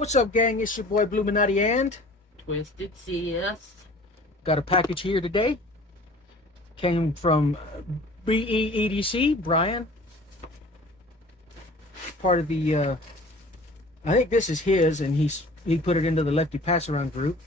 What's up, gang? It's your boy Bluminati and Twisted CS. got a package here today. Came from BEEDC, Brian. Part of the, I think this is his, and he put it into the Lefty Pass Around group.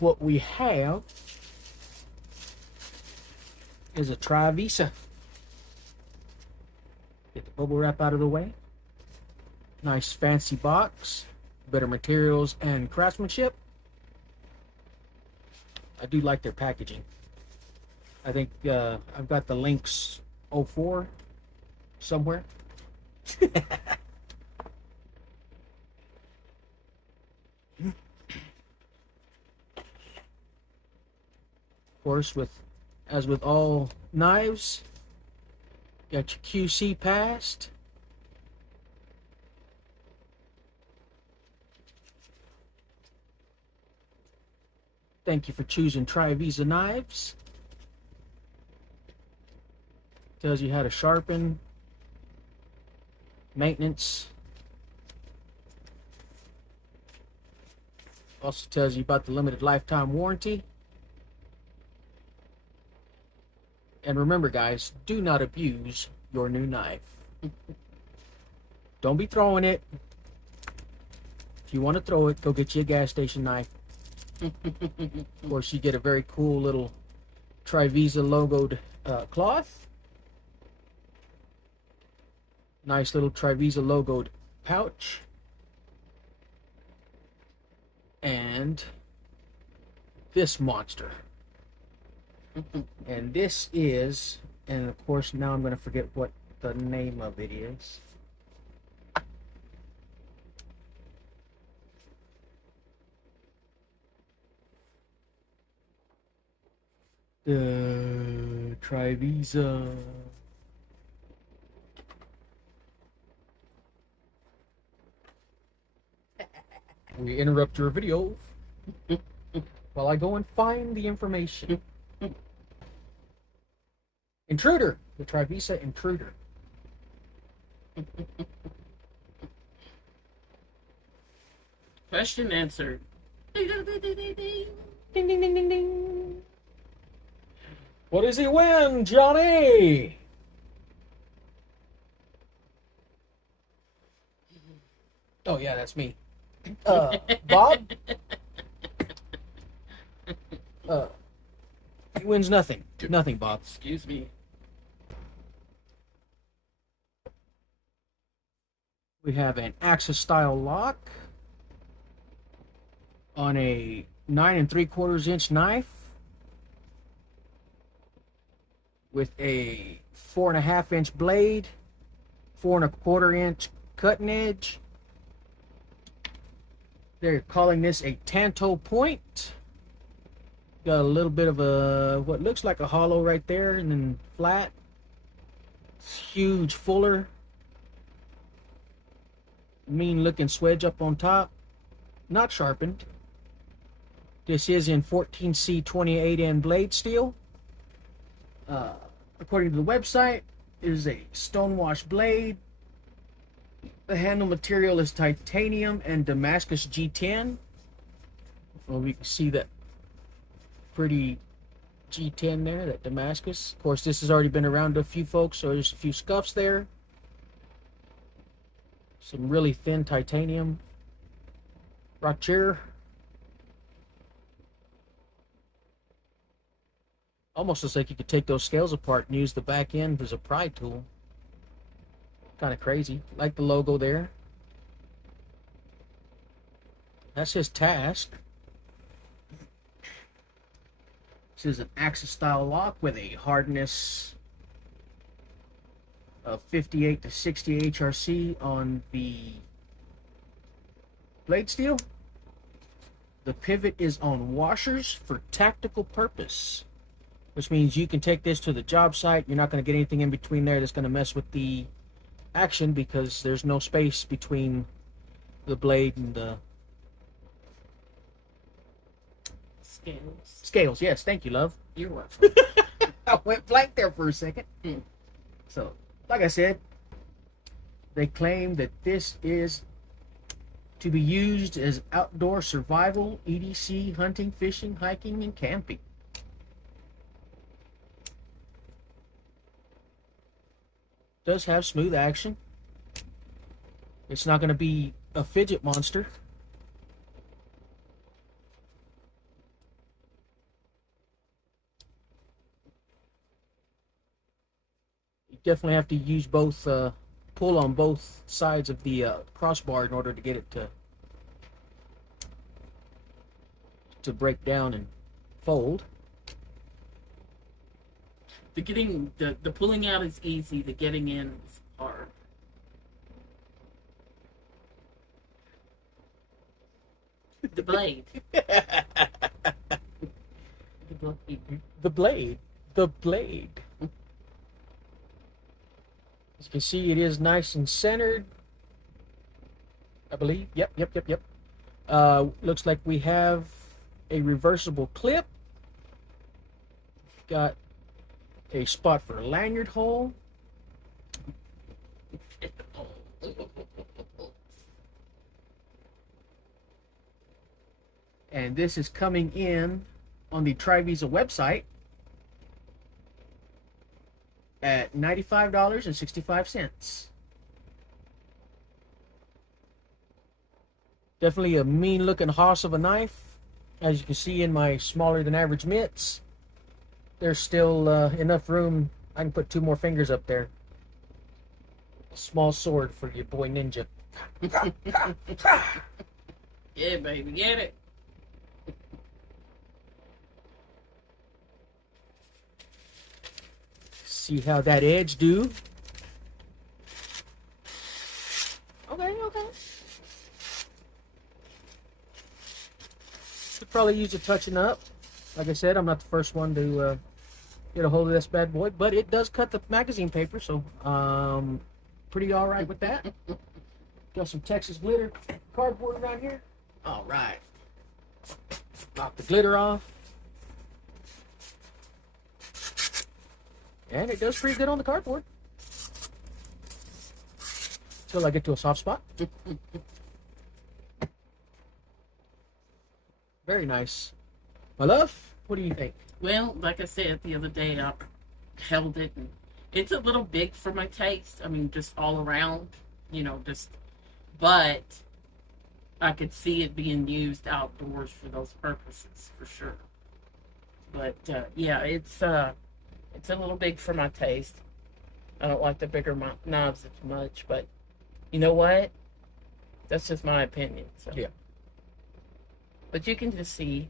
What we have is a Tri-Visa. Get the bubble wrap out of the way. Nice fancy box. Better materials and craftsmanship. I do like their packaging. I think I've got the Lynx 04 somewhere. Of course, as with all knives, got your QC passed. Thank you for choosing Tri-Visa knives. Tells you how to sharpen, maintenance. Also tells you about the limited lifetime warranty. And remember, guys, do not abuse your new knife. Don't be throwing it. If you want to throw it, go get you a gas station knife. Of course, you get a very cool little Tri-Visa logoed cloth. Nice little Tri-Visa logoed pouch. And this monster. And this is, and of course now I'm going to forget what the name of it is. The Tri-Visa. We interrupt your video while I go and find the information. Intruder. The Tri-Visa Intruder. Question answered. Ding, ding, ding, ding, ding, ding. Ding, ding, ding, ding, ding. What does he win, Johnny? Oh, yeah, that's me. Bob? He wins nothing. Nothing, Bob. Excuse me. We have an Axis style lock on a 9 3/4 inch knife with a 4 1/2 inch blade, 4 1/4 inch cutting edge. They're calling this a Tanto point. Got a little bit of a, what looks like a hollow right there, and then flat. Huge fuller. Mean looking swedge up on top. Not sharpened. This is in 14C 28N blade steel. According to the website, it is a stonewash blade. The handle material is titanium and Damascus G10. Well, we can see that pretty G10 there, that Damascus. Of course, this has already been around to a few folks, so there's a few scuffs there. Some really thin titanium. Rocher. Almost looks like you could take those scales apart and use the back end as a pry tool. Kind of crazy. Like the logo there. That's his task. This is an Axis style lock with a hardness of 58 to 60 HRC on the blade steel. The pivot is on washers for tactical purpose, which means you can take this to the job site. You're not going to get anything in between there that's going to mess with the action, because there's no space between the blade and the scales. Yes, thank you, love. You're welcome. I went blank there for a second. So, like I said, they claim that this is to be used as outdoor survival, EDC, hunting, fishing, hiking, and camping. Does have smooth action. It's not going to be a fidget monster. You definitely have to use both, pull on both sides of the crossbar in order to get it to break down and fold. The pulling out is easy. The getting in is hard. The blade. The blade. The blade. The blade. As you can see, it is nice and centered, I believe. Yep. Looks like we have a reversible clip. Got a spot for a lanyard hole. And this is coming in on the Trivisa website at $95.65. Definitely a mean looking hoss of a knife. As you can see in my smaller than average mitts, there's still enough room. I can put 2 more fingers up there. A small sword for your boy ninja. Yeah, baby, get it. See how that edge do. Okay. Could probably use a touching up. Like I said, I'm not the first one to get a hold of this bad boy, but it does cut the magazine paper, so pretty all right with that. Got some Texas glitter cardboard around here. All right. Knock the glitter off. And it does pretty good on the cardboard. Till I get to a soft spot. Very nice. My love, what do you think? Well, like I said the other day, I held it, and it's a little big for my taste. I mean, just all around, but I could see it being used outdoors for those purposes for sure. But yeah, it's a little big for my taste. I don't like the bigger knives as much, but you know what? That's just my opinion. So. Yeah. But you can just see.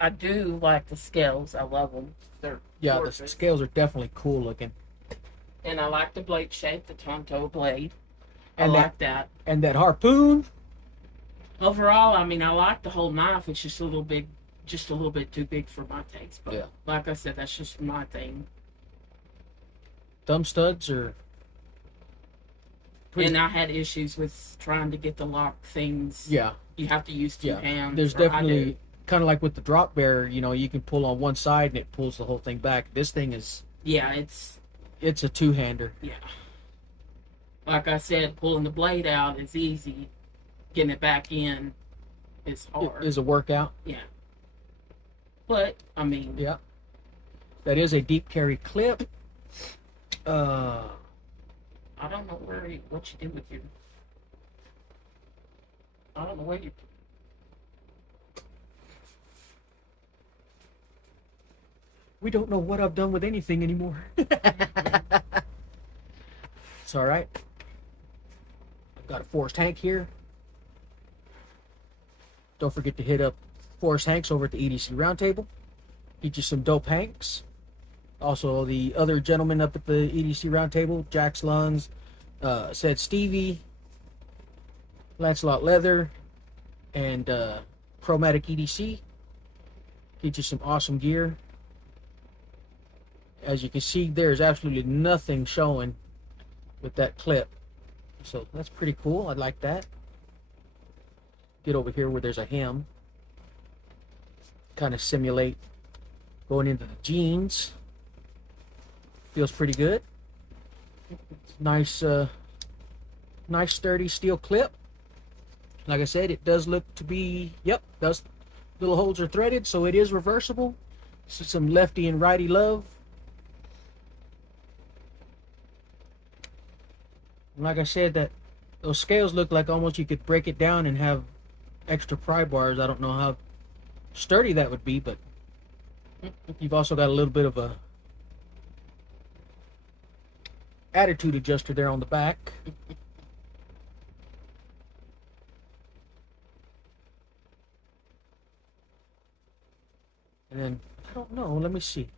I do like the scales. I love them. They're gorgeous. The scales are definitely cool looking. And I like the blade shape, the Tonto blade. And I like that. And that harpoon. Overall, I mean, I like the whole knife. It's just a little bit too big for my taste. But like I said, that's just my thing. Thumb studs are And I had issues with trying to get the lock things. Yeah. You have to use 2 hands. There's definitely, kind of like with the drop bear, you can pull on one side and it pulls the whole thing back. This thing is... Yeah, it's a 2-hander. Yeah. Like I said, pulling the blade out is easy. Getting it back in is hard. It is a workout. Yeah. But, I mean... Yeah. That is a deep carry clip. I don't know what you did with your... I don't know where you... We don't know what I've done with anything anymore. It's all right. I've got a Forrest Hank here. Don't forget to hit up Forrest Hanks over at the EDC Roundtable. Get you some dope Hanks. Also, the other gentlemen up at the EDC Roundtable, Jax Lungs, said Stevie, Lancelot Leather, and Chromatic EDC. Get you some awesome gear. As you can see, there's absolutely nothing showing with that clip. So that's pretty cool. I like that. Get over here where there's a hem. Kind of simulate going into the jeans. Feels pretty good. Nice nice sturdy steel clip. Like I said, it does look to be, yep, those little holes are threaded, so it is reversible. See some lefty and righty love. Like I said, that those scales look like almost you could break it down and have extra pry bars. I don't know how sturdy that would be, but you've also got a little bit of a attitude adjuster there on the back. And then, I don't know, let me see.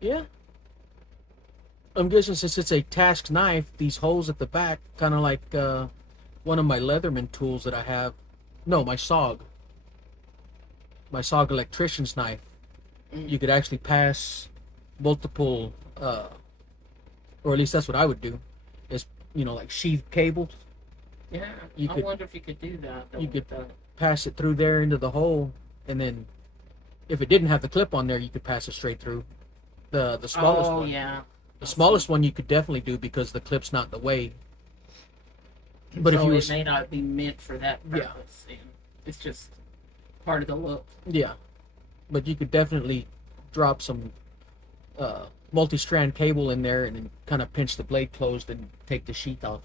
Yeah. I'm guessing since it's a task knife, these holes at the back, kind of like one of my Leatherman tools that I have. No, my SOG. My SOG electrician's knife. You could actually pass multiple, or at least that's what I would do, is, you know, like sheathed cables. Yeah, I wonder if you could do that. You could pass it through there into the hole, and then if it didn't have the clip on there, you could pass it straight through. The smallest one. Oh, yeah. The smallest one you could definitely do because the clip's not in the way. But so if you it may not be meant for that purpose. Yeah. And it's just part of the look. Yeah. But you could definitely drop some multi-strand cable in there and then kind of pinch the blade closed and take the sheath off.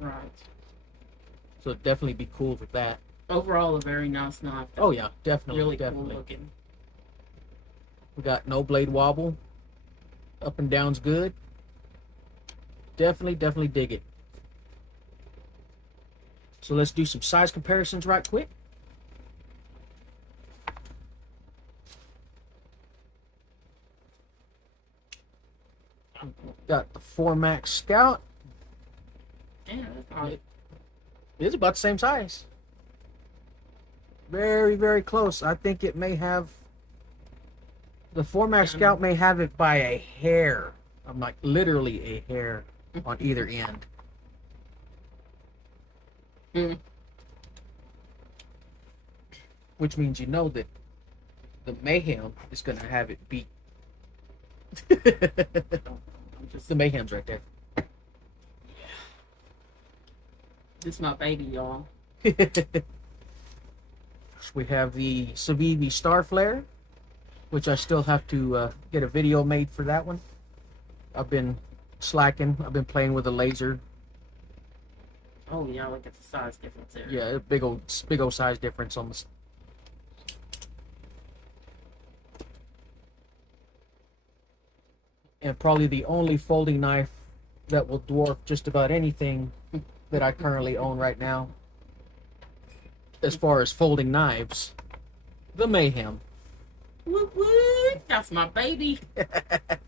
Right. So it'd definitely be cool with that. Overall, a very nice knife. Oh yeah, definitely. Really definitely. cool looking. We got no blade wobble. Up and down's good. Definitely dig it. So let's do some size comparisons right quick. Got the 4MAX Scout. Yeah, that's nice. It's about the same size. Very close. I think it may have, the 4MAX Scout may have it by a hair. I'm like literally a hair on either end. Which means you know that the Mayhem is going to have it beat. The Mayhem's right there. This is my baby, y'all. We have the Civivi Star Flare, which I still have to get a video made for that one. I've been slacking. I've been playing with a laser. Oh yeah, look at the size difference there. Yeah, big old size difference on the. And probably the only folding knife that will dwarf just about anything that I currently own right now. As far as folding knives, the Mayhem. Woo woo! That's my baby. I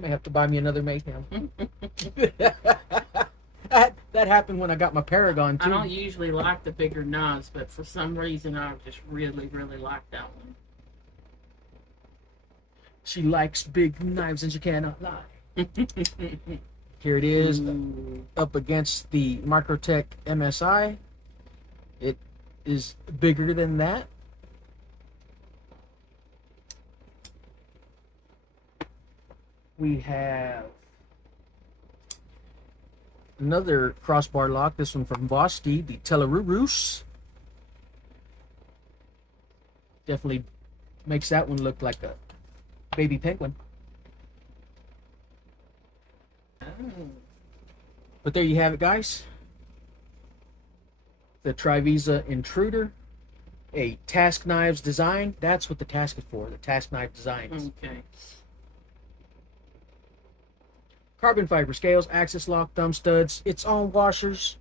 may have to buy me another Mayhem. That happened when I got my Paragon too. I don't usually like the bigger knives, but for some reason I just really like that one. She likes big knives and she cannot lie. Here it is. Ooh. Up against the Microtech MSI. It is bigger than that. We have another crossbar lock, this one from Voski, the Telerurus. Definitely makes that one look like a baby penguin. Oh. But there you have it, guys. The Trivisa Intruder, a Task Knives design. That's what the Task is for, the Task Knife designs. Okay. Carbon fiber scales, axis lock, thumb studs, its own washers,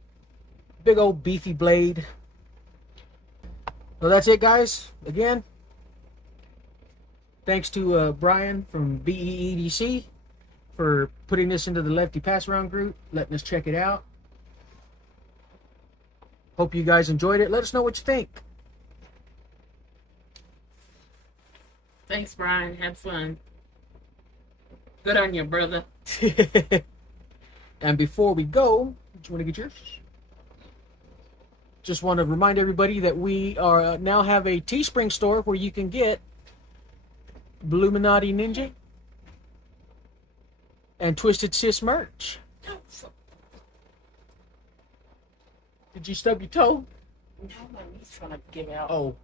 big old beefy blade. Well, that's it, guys. Again, thanks to Brian from BEEDC for putting this into the Lefty Pass Around group, letting us check it out. Hope you guys enjoyed it. Let us know what you think. Thanks, Brian. Had fun. Good on you, brother. And before we go, do you want to get yours? Just want to remind everybody that we are now have a Teespring store where you can get Bluminati Ninja and Twisted Sis merch. Did you stub your toe? No, my knee's trying to give out. Oh.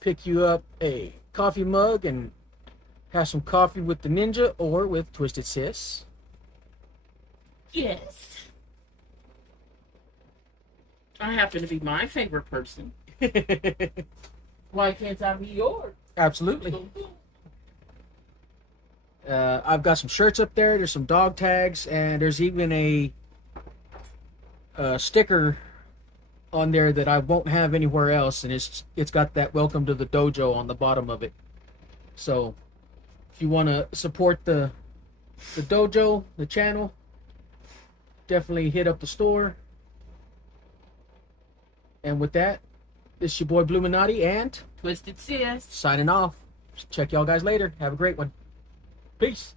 Pick you up a coffee mug and have some coffee with the ninja or with Twisted Sis. Yes. I happen to be my favorite person. Why can't I be yours? Absolutely. I've got some shirts up there. There's some dog tags, and there's even a sticker on there that I won't have anywhere else, and it's got that "Welcome to the Dojo" on the bottom of it. So, if you want to support the dojo, the channel, definitely hit up the store. And with that, this is your boy Bluminati and Twisted Sis. signing off. Check y'all guys later. Have a great one. Peace.